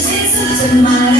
Jesus in my heart.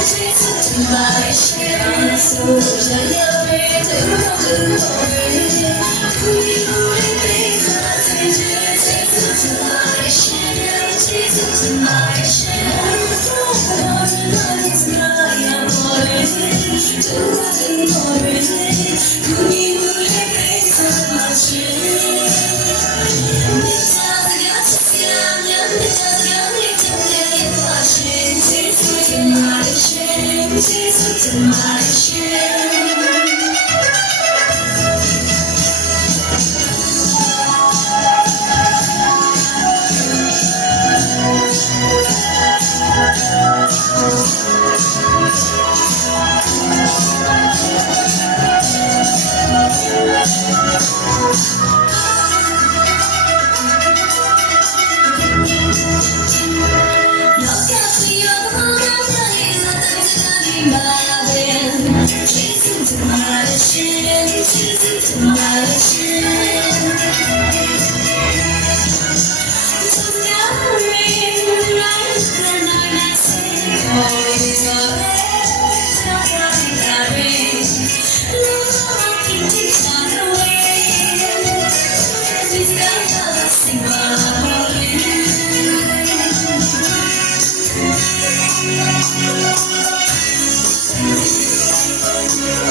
Jesus, to my shield, so shall you be to the Jesus in my shoes.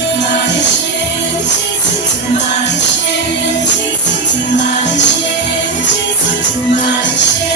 Jesus, my shame, my